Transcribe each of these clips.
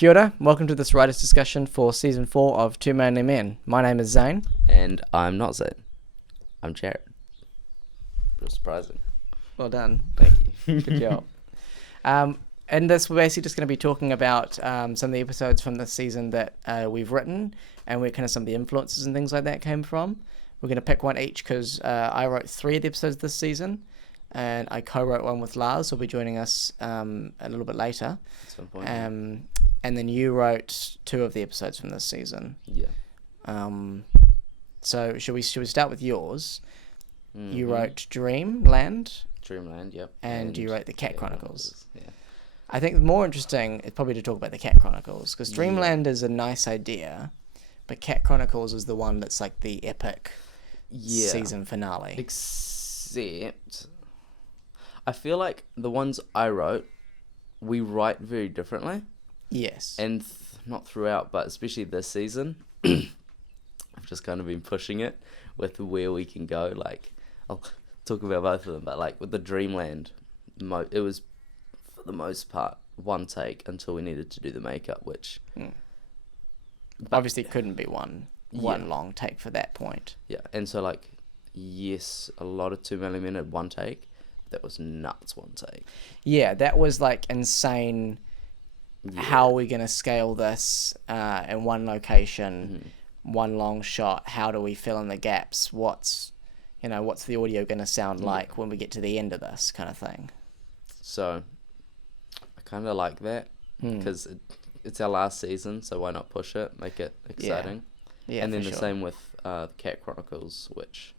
Kia ora, welcome to this writer's discussion for Season 4 of Two Manly Men. My name is Zane. And I'm not Zane. I'm Jarod. Real surprising. Well done. Thank you. Good job. And this, we're basically just going to be talking about some of the episodes from this season that we've written and where kind of some of the influences and things like that came from. We're going to pick one each because I wrote 3 of the episodes this season and I co-wrote one with Lars, who'll be joining us a little bit later. At some point. And then you wrote 2 of the episodes from this season. Yeah. So should we start with yours? Mm-hmm. You wrote Dreamland. Dreamland, yep. And you wrote the Cat Chronicles. Yeah. I think the more interesting is probably to talk about the Cat Chronicles, because Dreamland is a nice idea, but Cat Chronicles is the one that's like the epic season finale. Except, I feel like the ones I wrote, we write very differently. Yes. And not throughout, but especially this season, I've just kind of been pushing it with where we can go. Like, I'll talk about both of them, but like with the Dreamland, it was for the most part one take until we needed to do the makeup, which obviously couldn't be one long take for that point. Yeah, and so like, yes, a lot of 2 million at one take. That was nuts one take. Yeah, that was like insane. Yeah. How are we going to scale this in one location, one long shot? How do we fill in the gaps? What's the audio going to sound like when we get to the end of this kind of thing? So, I kind of like that because it's our last season, so why not push it, make it exciting? Yeah, and then for the sure. same with the Cat Chronicles, which...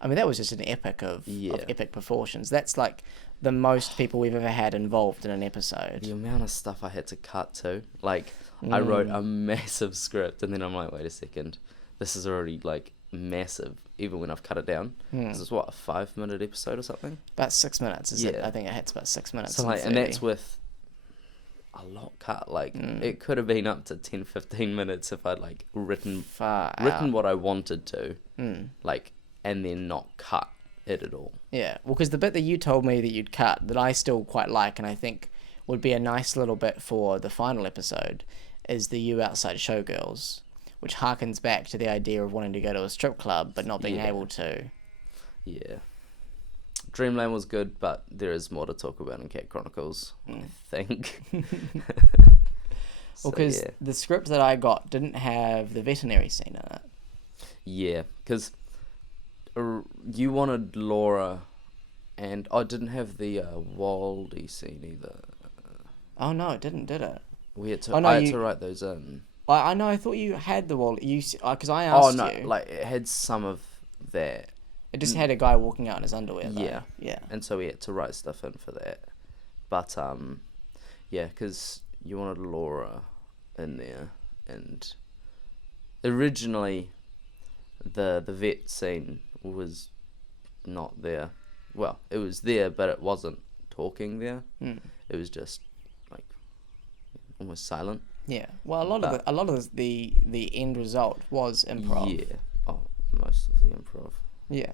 I mean, that was just an epic of epic proportions. That's like the most people we've ever had involved in an episode. The amount of stuff I had to cut too. Like, I wrote a massive script, and then I'm like, wait a second, this is already like massive, even when I've cut it down. This is what, a 5-minute episode or something? About 6 minutes, is it? I think it hits about 6 minutes. So like, and that's with a lot cut. Like, it could have been up to 10, 15 minutes if I'd like written what I wanted to, like, and then not cut it at all. Yeah, well, because the bit that you told me that you'd cut that I still quite like and I think would be a nice little bit for the final episode is the You Outside Showgirls, which harkens back to the idea of wanting to go to a strip club but not being able to. Yeah. Dreamland was good, but there is more to talk about in Cat Chronicles, I think. Well, because the script that I got didn't have the veterinary scene in it. Yeah, because you wanted Laura, and I didn't have the Waldy scene either. Oh no, it didn't, did it? We had to. I had to write those in. I know. I thought you had the Waldy. Because I asked you. Oh no, like it had some of that. It just had a guy walking out in his underwear. Though. Yeah. And so we had to write stuff in for that, but yeah, because you wanted Laura in there, and originally, the vet scene was not there. Well, it was there, but it wasn't talking there. It was just like almost silent. Yeah. Well, a lot of the end result was improv. Yeah. Oh, most of the improv. Yeah.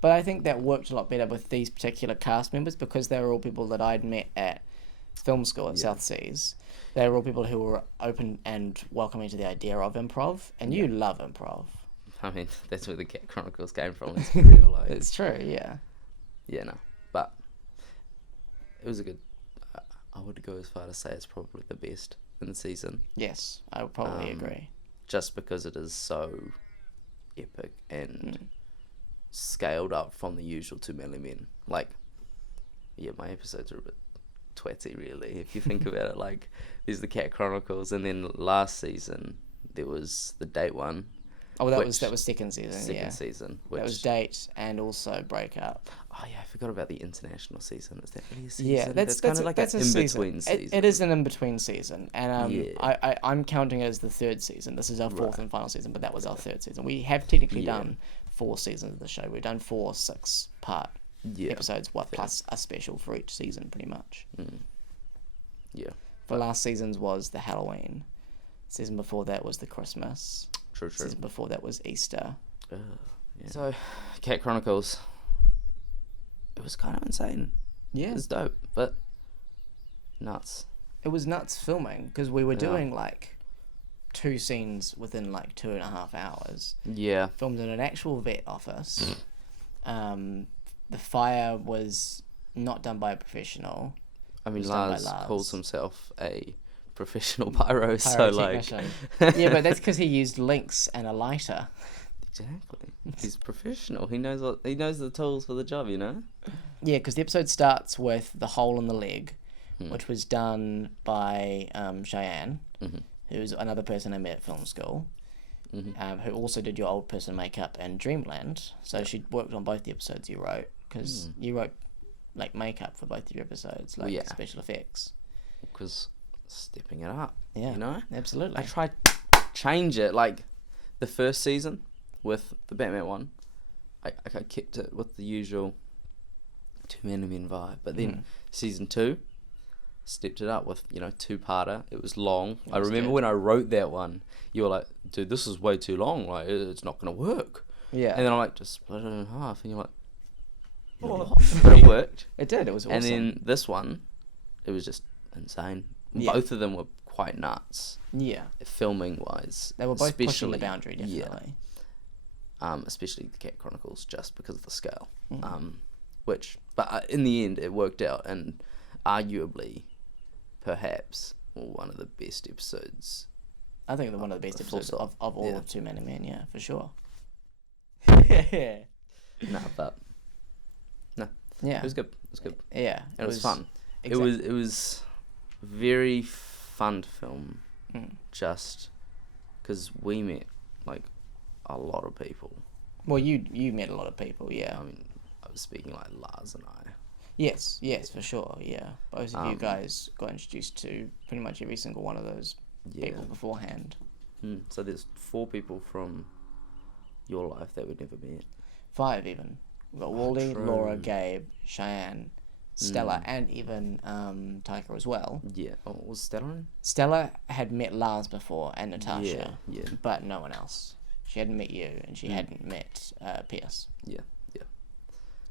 But I think that worked a lot better with these particular cast members because they were all people that I'd met at film school at South Seas. They were all people who were open and welcoming to the idea of improv, and you love improv. I mean, that's where the Cat Chronicles came from. It's real life. It's true, yeah. Yeah, no. But it was a good... I would go as far to say it's probably the best in the season. Yes, I would probably agree. Just because it is so epic and scaled up from the usual 2 million men. Like, yeah, my episodes are a bit twatty, really, if you think about it. Like, there's the Cat Chronicles, and then last season there was the date one. Oh, that was second season. Second season. That was date and also breakup. Oh yeah, I forgot about the international season. Is that really a season? Yeah, that's kind of like that's an a in-between season. It is an in-between season, and I'm counting it as the 3rd season. This is our 4th and final season, but that was our 3rd season. We have technically done 4 seasons of the show. We've done 4 6-part episodes, plus a special for each season, pretty much. Yeah. The last season's was the Halloween. Season before that was the Christmas. True. Season before that was Easter. Yeah. So, Cat Chronicles. It was kind of insane. Yeah. It was dope, but nuts. it was nuts filming because we were Yeah. doing like 2 scenes within like 2.5 hours. Yeah. Filmed in an actual vet office. The fire was not done by a professional. I mean, It was done by Lars calls Lars. himself a professional pyro, so like... Pyrotechnician. Yeah, but that's because he used links and a lighter. Exactly. He's professional. He knows the tools for the job, you know? Yeah, because the episode starts with the hole in the leg, Hmm. which was done by Cheyenne, Mm-hmm. who's another person I met at film school, Mm-hmm. who also did your old person makeup in Dreamland. So she worked on both the episodes you wrote, because you wrote like makeup for both your episodes, like Yeah. special effects. Because stepping it up, Yeah, you know? absolutely. I tried change it, like the first season with the Batman one. I kept it with the usual Two Men and Men vibe, but then season 2 stepped it up with 2-parter. It was long. I was remember good. when I wrote that one, you were like, "Dude, this is way too long. Like, it's not gonna work." Yeah, And then I'm like, "Just split it in half," and you're like, Oh. but it worked. it did. It was awesome. And then this one, it was just insane. Yeah. Both of them were quite nuts, yeah, filming wise. they were both pushing the especially- boundary, definitely. especially the Cat Chronicles, just because of the scale. Mm. But in the end, it worked out, and arguably, perhaps, one of the best episodes. I think they're one of the best Full episodes stop. of all Yeah. of Two Men and Men, yeah, for sure. No, but Yeah, it was good. It was good. yeah, It was fun. Exactly. It was very fun to film, Mm. just because we met like a lot of people. Well, you met a lot of people, yeah. I mean, I was speaking like Lars and I. Yes, for sure, yeah. Both of you Um, guys got introduced to pretty much every single one of those Yeah. people beforehand. So there's 4 people from your life that we never met. 5 even. We've got Wally, true. Laura, Gabe, Cheyenne, Stella, and even Taika as well. Yeah. Oh, was Stella in? Stella had met Lars before and Natasha, Yeah. but no one else. She hadn't met you, and she hadn't met Pierce. Yeah.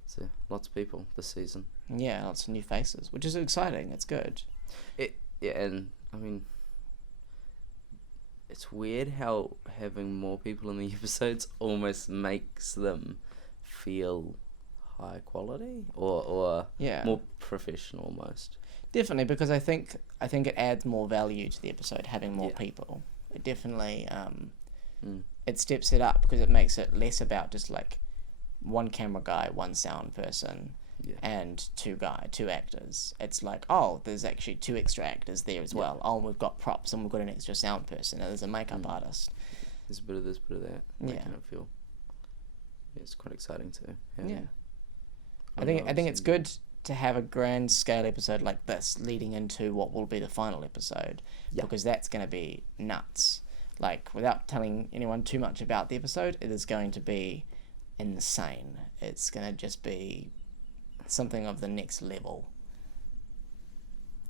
So lots of people this season. Yeah, lots of new faces, which is exciting. It's good. And I mean, it's weird how having more people in the episodes almost makes them feel high quality or Yeah, more professional almost. definitely, because I think it adds more value to the episode having more Yeah. people. It definitely Mm. it steps it up because it makes it less about just like one camera guy, one sound person, Yeah. and two actors. It's like, oh, there's actually 2 extra actors there as well. Oh, and we've got props and we've got an extra sound person and there's a makeup artist. There's a bit of this, bit of that. Yeah. Making it feel. Yeah, it's quite exciting too. Yeah. I think it's good to have a grand scale episode like this leading into what will be the final episode, Yeah. because that's going to be nuts. Like, without telling anyone too much about the episode, it is going to be insane. It's going to just be something of the next level.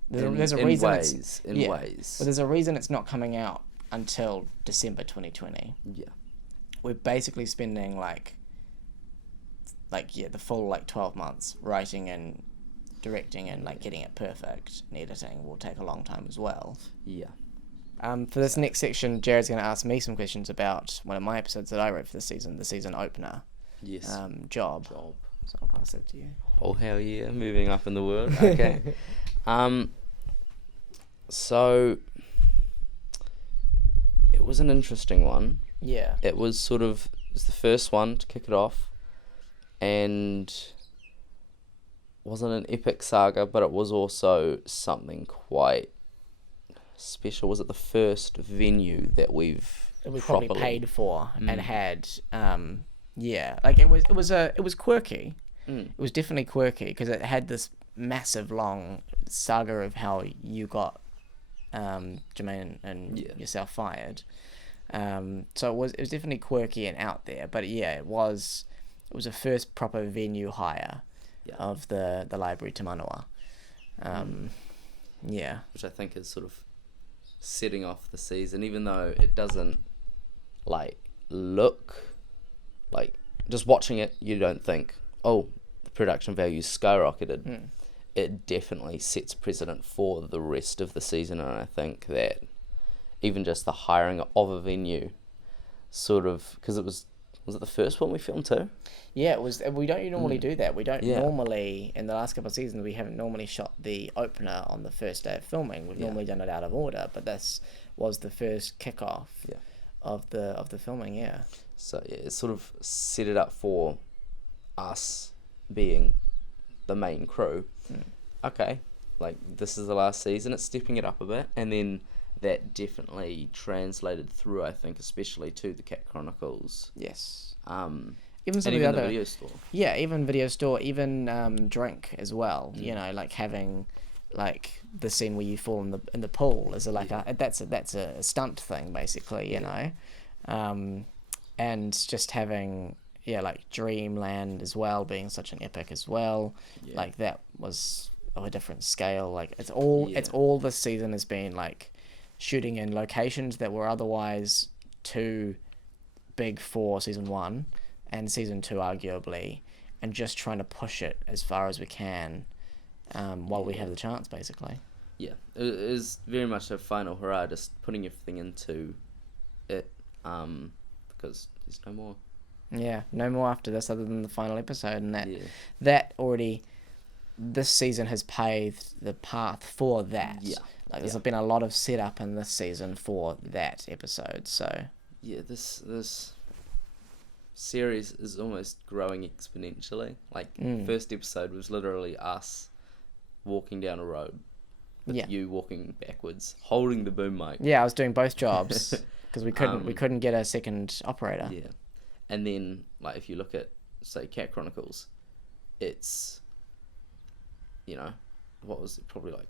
There's a reason ways. Well, there's a reason it's not coming out until December 2020. Yeah. We're basically spending the full 12 months writing and directing and getting it perfect, and editing will take a long time as well. Yeah. For this next section, Jared's going to ask me some questions about one of my episodes that I wrote for the season opener. Yes. Job. So I'll pass it to you. Oh hell yeah! Moving up in the world. Okay. So it was an interesting one. Yeah. It was the first one to kick it off, and wasn't an epic saga, but it was also something quite special. Was it the first venue that we've It was properly probably paid for and had it was quirky. It was definitely quirky because it had this massive long saga of how you got Jemaine and yourself fired. So it was definitely quirky and out there, but yeah, it was a first proper venue hire of the library to Manawa. which I think is sort of setting off the season, even though it doesn't look like, just watching it, you don't think, oh, the production value's skyrocketed. it definitely sets precedent for the rest of the season, and I think that even just the hiring of a venue, sort of, because was it the first one we filmed too? Yeah, it was. We don't normally do that. We don't Yeah. normally, in the last couple of seasons, we haven't normally shot the opener on the first day of filming. We've normally done it out of order, but this was the first kickoff of the filming. Yeah. So yeah, it sort of set it up for us being the main crew. Okay, like this is the last season. It's stepping it up a bit, and then that definitely translated through, I think, especially to the Cat Chronicles. Yes. Even some of the other video store. Yeah, even video store, even drink as well. You know, like having like the scene where you fall in the pool is that's a stunt thing basically. You know, and just having like Dreamland as well being such an epic as well. Yeah. Like that was of a different scale. Like it's all this season has been like shooting in locations that were otherwise too big for season 1 and season 2 arguably, and just trying to push it as far as we can while we have the chance basically. Yeah, it is very much a final hurrah, just putting everything into it, because there's no more. Yeah, no more after this other than the final episode, and that already, this season has paved the path for that. Yeah. Like there's been a lot of setup in this season for that episode, so... Yeah, this series is almost growing exponentially. Like, first episode was literally us walking down a road with you walking backwards, holding the boom mic. Yeah, I was doing both jobs because we couldn't get a second operator. Yeah. And then, like, if you look at, say, Cat Chronicles, it's, you know, what was it, probably like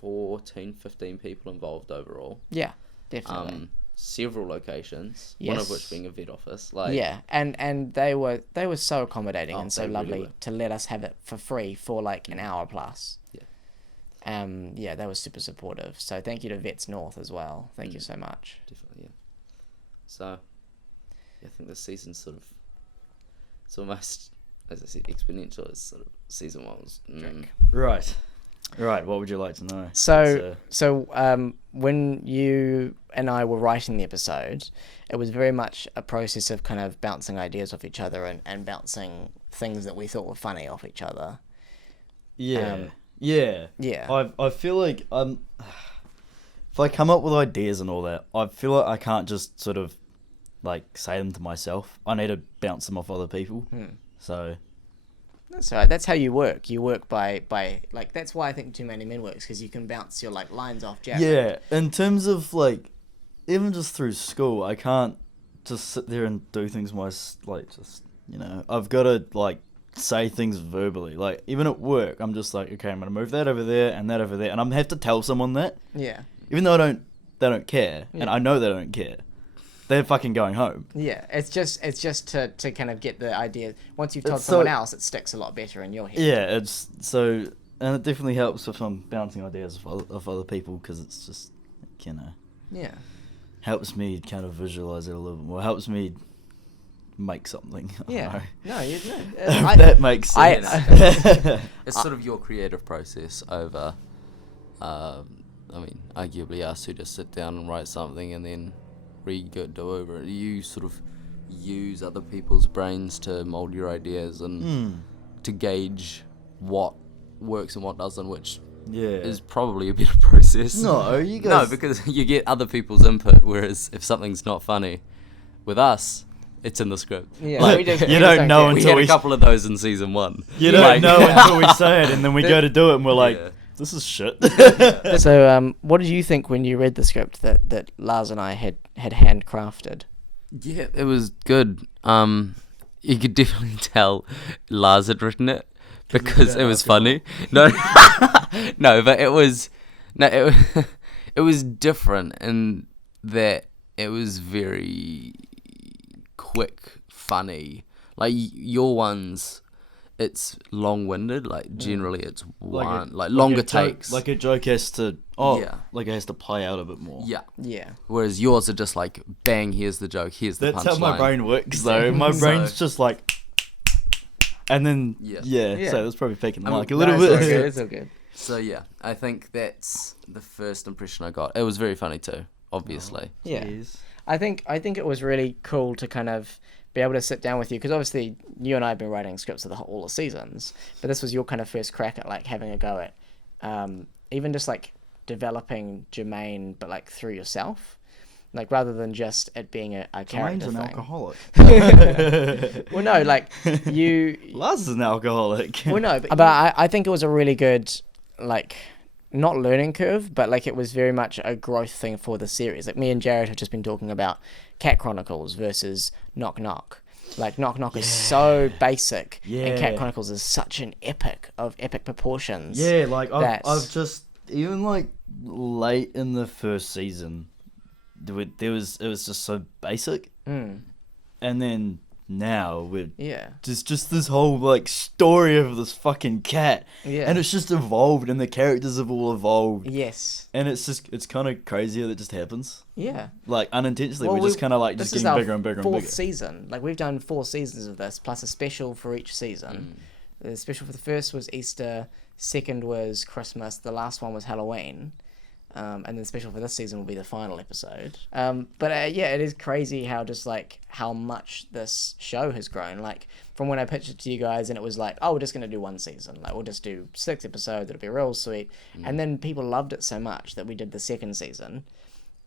14, 15 people involved overall. Yeah, definitely. Several locations, one of which being a vet office. Like, yeah, and they were so accommodating and so lovely really to let us have it for free for like an hour plus. Yeah. They were super supportive. So thank you to Vets North as well. Thank you so much. Definitely, yeah. So I think this season's sort of, it's almost, as I said, exponential. It's sort of season 1 was Right, what would you like to know? So when you and I were writing the episode, it was very much a process of kind of bouncing ideas off each other and bouncing things that we thought were funny off each other. Yeah. I feel like if I come up with ideas and all that, I feel like I can't just sort of like say them to myself. I need to bounce them off other people. So... That's right. That's how you work. You work by like, that's why I think Too Many Men works, because you can bounce your like lines off Jared. Yeah, in terms of like, even just through school, I can't just sit there and do things I've got to like say things verbally. Like even at work, I'm just like, okay, I'm gonna move that over there and that over there, and I'm have to tell someone that. Yeah. Even though they don't care, and I know they don't care. They're fucking going home. Yeah, it's just to kind of get the idea. Once you've told someone else, it sticks a lot better in your head. Yeah, it's so, and it definitely helps if I'm bouncing ideas of other people, because it's just, you know. Yeah. Helps me kind of visualize it a little bit more. Helps me make something. Yeah. No, you know. That makes sense. It's sort of your creative process over, arguably us who just sit down and write something and then do over it. You sort of use other people's brains to mold your ideas and to gauge what works and what doesn't, which is probably a better process. No, you guys... No, because you get other people's input, whereas if something's not funny, with us, it's in the script. Yeah, like, you don't know until we had a couple of those in season 1. You don't know until we say it, and then we go to do it, and we're like, this is shit. So, what did you think when you read the script that Lars and I had handcrafted? Yeah, it was good. You could definitely tell Lars had written it because it was funny. No, but it was different in that it was very quick, funny. Like your ones, it's long-winded. Like generally, it's longer takes. Like a joke has to, it has to play out a bit more. Yeah. Whereas yours are just like, bang, here's the joke, here's the punchline. That's how my brain works, though. My brain's just like, And then, Yeah. Yeah. so it was probably faking the I mean, mic a No, little it's all bit. good. It's all good. So yeah, I think that's the first impression I got. It was very funny too, obviously. Yeah. Jeez. I think it was really cool to kind of be able to sit down with you, because obviously you and I have been writing scripts for all the seasons, but this was your kind of first crack at like having a go at even just like developing Jemaine, but like through yourself, like rather than just it being a character Jermaine's an thing. alcoholic. Well, no, like you. Lars is an alcoholic. Well, no, but I think it was a really good, like, not learning curve, but like it was very much a growth thing for the series. Like me and Jarod have just been talking about Cat Chronicles versus Knock Knock. Like Knock Knock is so basic, and Yeah. Cat Chronicles is such an epic of epic proportions. Yeah, like That's- I've just even like late in the first season, it was just so basic, Mm, and then now we're yeah. just this whole like story of this fucking cat, Yeah. and it's just evolved, and the characters have all evolved, Yes. and it's kind of crazy how that just happens, Yeah. like unintentionally. Well, we're just kind of like This just is getting our bigger and bigger and fourth bigger. season. Like we've done 4 seasons of this, plus a special for each season. The special for the first was Easter, second was Christmas, the last one was Halloween, and then the special for this season will be the final episode. But yeah, it is crazy how just like how much this show has grown. Like from when I pitched it to you guys, and it was like, oh, we're just gonna do 1 season. Like we'll just do 6 episodes. It'll be real sweet. And then people loved it so much that we did the second season,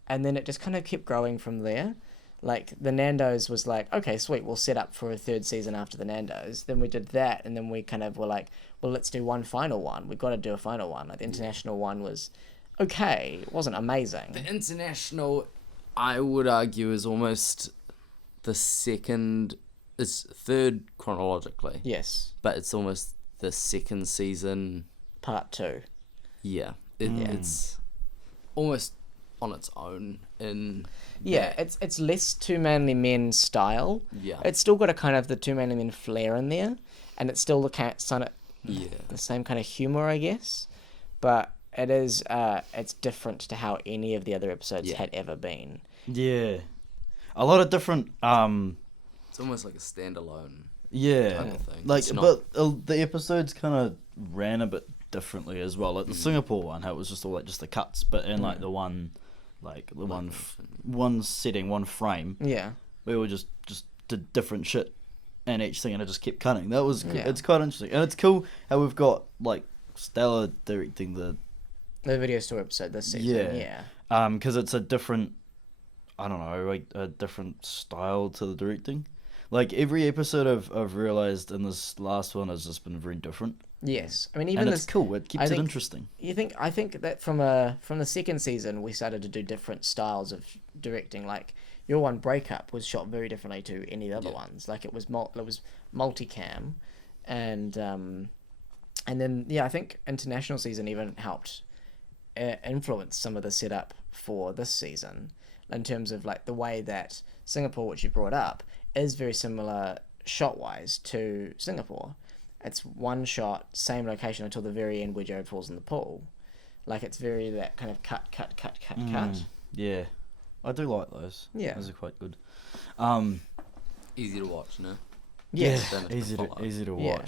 and then it just kind of kept growing from there. Like the Nando's was like, okay, sweet, we'll set up for a 3rd season after the Nando's. Then we did that, and then we kind of were like, well, let's do one final one. We've got to do a final one. Like the international one was okay. It wasn't amazing. The international, I would argue, is almost the second. It's third chronologically, Yes, but it's almost the second season. part 2. Yeah, it's almost on its own. In Yeah, it's less Two Manly Men style. yeah, It's still got a kind of the Two Manly Men flair in there, and it's still the same kind of humor, I guess. But it is it's different to how any of the other episodes had ever been. Yeah, a lot of different it's almost like a standalone. yeah, type of thing. like It's not- but the episodes kind of ran a bit differently as well. Like the Singapore one, how it was just all like just the cuts, but in like the one, like the one setting, one frame, Yeah. we were just did different shit and each thing, and it just kept cutting. That was Yeah. it's quite interesting, and it's cool how we've got like Stella directing the video store episode this season. Yeah. because it's a different, I don't know, like a different style to the directing. Like every episode I've realized in this last one has just been very different, Yes. I mean, even and this. it's cool. It keeps I it think- interesting. I think that from the second season we started to do different styles of directing. Like your one, Breakup, was shot very differently to any of the other ones. Like it was multicam, and then yeah, I think international season even helped influence some of the setup for this season in terms of like the way that Singapore, which you brought up, is very similar shot wise to Singapore. It's one shot, same location until the very end where Jarod falls in the pool. Like it's very that kind of cut. Yeah, I do like those. Yeah. Those are quite good. Easy to watch, no? Yes. Then it's easy follow. to Yeah.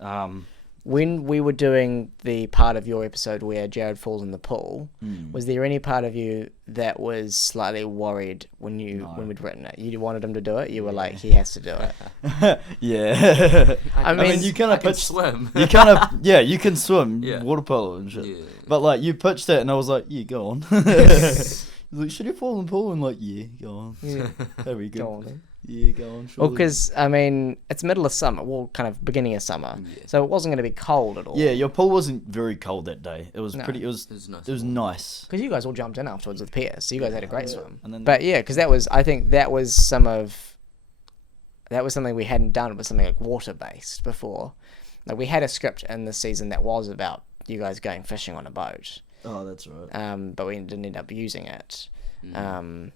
watch. When we were doing the part of your episode where Jarod falls in the pool, Hmm. was there any part of you that was slightly worried when No. we'd written it? You wanted him to do it. You were like, he has to do it. Yeah. I mean, you kind I of can pitched. swim. You kind of you can swim, Yeah. water polo and shit. Yeah. But like you pitched it, and I was like, yeah, go on. He's like, should you fall in the pool? And like, yeah, go on. Yeah. Very good. Go on then. Yeah, go on. Well, surely. because I mean, it's middle of summer. Well, kind of beginning of summer, Yeah. so it wasn't going to be cold at all. Yeah, your pool wasn't very cold that day. It was No. pretty. It was It was nice. It was nice. Because you guys all jumped in afterwards with Pierce, so you guys had a great swim. And then But yeah, because I think that was something we hadn't done with something like water based before. Like we had a script in this season that was about you guys going fishing on a boat, oh, that's right. but we didn't end up using it. Mm.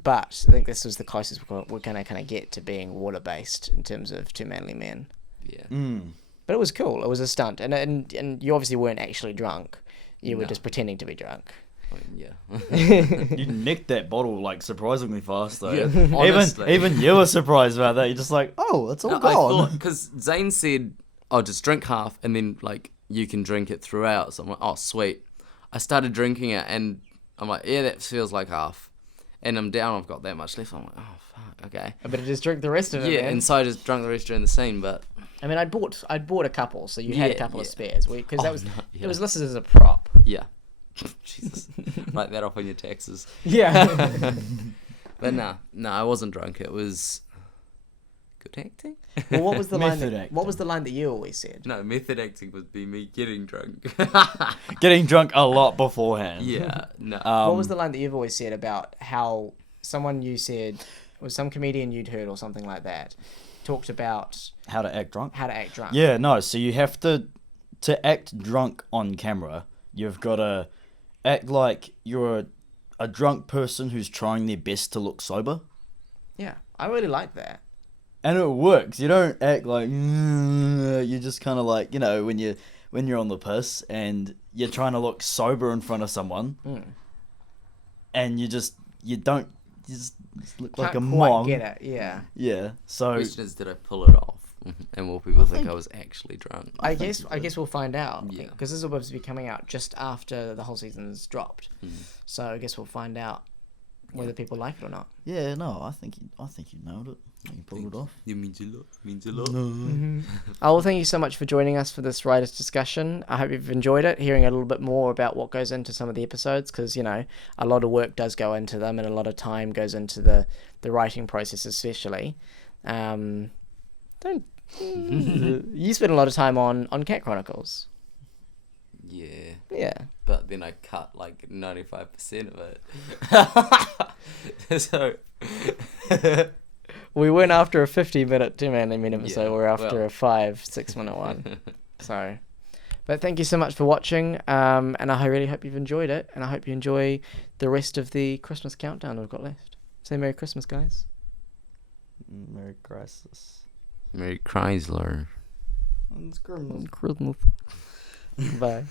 But I think this was the closest we're going to kind of get to being water based in terms of Two Manly Men. Yeah. But it was cool. It was a stunt, and you obviously weren't actually drunk. You were No. just pretending to be drunk. Yeah. You nicked that bottle like surprisingly fast though. Yeah, honestly. Even you were surprised about that. You're just like, oh, it's all No, gone. because Zane said, "Oh, just drink half, and then like you can drink it throughout." So I'm like, "Oh, sweet." I started drinking it, and I'm like, "Yeah, that feels like half." And I'm down. I've got that much left. I'm like, "Oh fuck, okay." I better just drink the rest of it. Yeah, man. and so I just drank the rest during the scene, but I mean, I'd bought a couple, so you had a Yeah, couple of yeah. spares, because that was no, it yeah. was listed as a prop. yeah. Jesus, write that off on your taxes. Yeah. But no, I wasn't drunk. It was good acting. Well, what was the line? Method What acting. was the line that you always said? No, method acting would be me getting drunk. Getting drunk a lot beforehand. Yeah, no. What was the line that you've always said about how someone you said was some comedian you'd heard or something like that talked about How to act drunk? how to act drunk? Yeah, no. So you have to act drunk on camera. You've got to act like you're a drunk person who's trying their best to look sober, Yeah, I really like that. and it works. You don't act like you're just kind of like, you know, when you're on the piss and you're trying to look sober in front of someone, and you just look like a Can't quite mom. get it. Yeah. Yeah. So Question is, did I pull it off? And will people think I was actually drunk? I guess we'll find out. Yeah. Because this is supposed to be coming out just after the whole season's dropped. So I guess we'll find out whether people like it or not. yeah, no, I think you nailed it. You pulled it off. It means a lot. Means a lot. Oh, well, thank you so much for joining us for this writers' discussion. I hope you've enjoyed it, hearing a little bit more about what goes into some of the episodes, because, you know, a lot of work does go into them and a lot of time goes into the writing process especially. You spent a lot of time on Cat Chronicles. Yeah. Yeah. But then I cut like 95% of it. So... We weren't after a 50-minute, 2-minute episode. Yeah, We're after well. a 5-6-minute one. So, but thank you so much for watching. And I really hope you've enjoyed it. And I hope you enjoy the rest of the Christmas countdown we've got left. Say Merry Christmas, guys. Merry Crisis. Merry Chrysler. It's Christmas. Christmas. Bye.